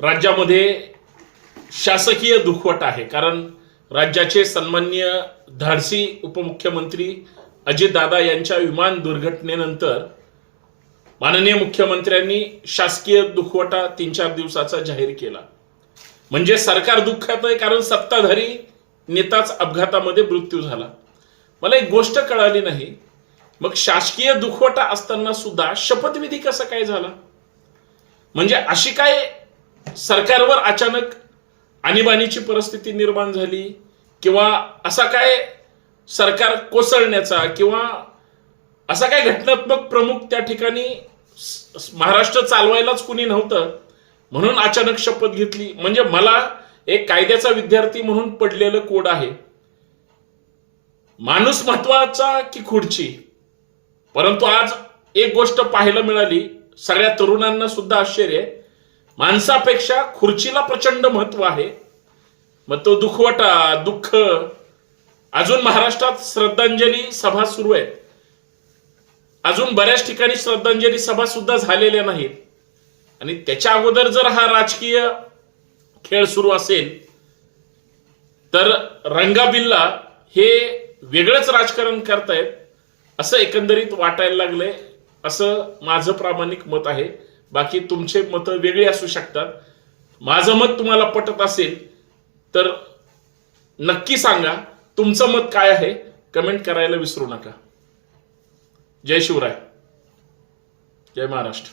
राज्यामध्ये शासकीय दुखवट आहे, कारण राज्याचे सन्माननीय धाडसी उपमुख्यमंत्री अजितदादा यांच्या विमान दुर्घटनेनंतर माननीय मुख्यमंत्र्यांनी शासकीय दुखवटा 3-4 दिवसाचा जाहीर केला. म्हणजे सरकार दुःखात आहे, कारण सत्ताधारी नेताच अपघातामध्ये मृत्यू झाला. मला एक गोष्ट कळाली नाही, मग शासकीय दुखवटा असताना सुद्धा शपथविधी कसा काय झाला? म्हणजे अशी काय सरकारवर अचानक आणीबाणीची परिस्थिती निर्माण झाली, किंवा असा काय सरकार कोसळण्याचा किंवा असा काय घटनात्मक प्रमुख त्या ठिकाणी महाराष्ट्र चालवायलाच कुणी नव्हतं म्हणून अचानक शपथ घेतली? म्हणजे मला एक कायद्याचा विद्यार्थी म्हणून पडलेलं कोड आहे, माणूस महत्वाचा की खुर्ची? परंतु आज एक गोष्ट पाहायला मिळाली, सगळ्या तरुणांना सुद्धा आश्चर्य आहे, माणसापेक्षा खुर्चीला प्रचंड महत्व आहे. मग तो दुखवटा, दुःख, अजून महाराष्ट्रात श्रद्धांजली सभा सुरू आहेत, अजून बऱ्याच ठिकाणी श्रद्धांजली सभा सुद्धा झालेल्या नाहीत. आणि त्याच्या अगोदर जर हा राजकीय खेळ सुरू असेल तर रंगाबिल्ला हे वेगळंच राजकारण करतायत असं एकंदरीत वाटायला लागलंय, असं माझं प्रामाणिक मत आहे. बाकी तुमचे मत वेगळे असू शकतात. माझं मत तुम्हाला पटत असेल तर नक्की सांगा, तुमचं मत काय आहे कमेंट करायला विसरू नका. जय शिवराय, जय महाराष्ट्र.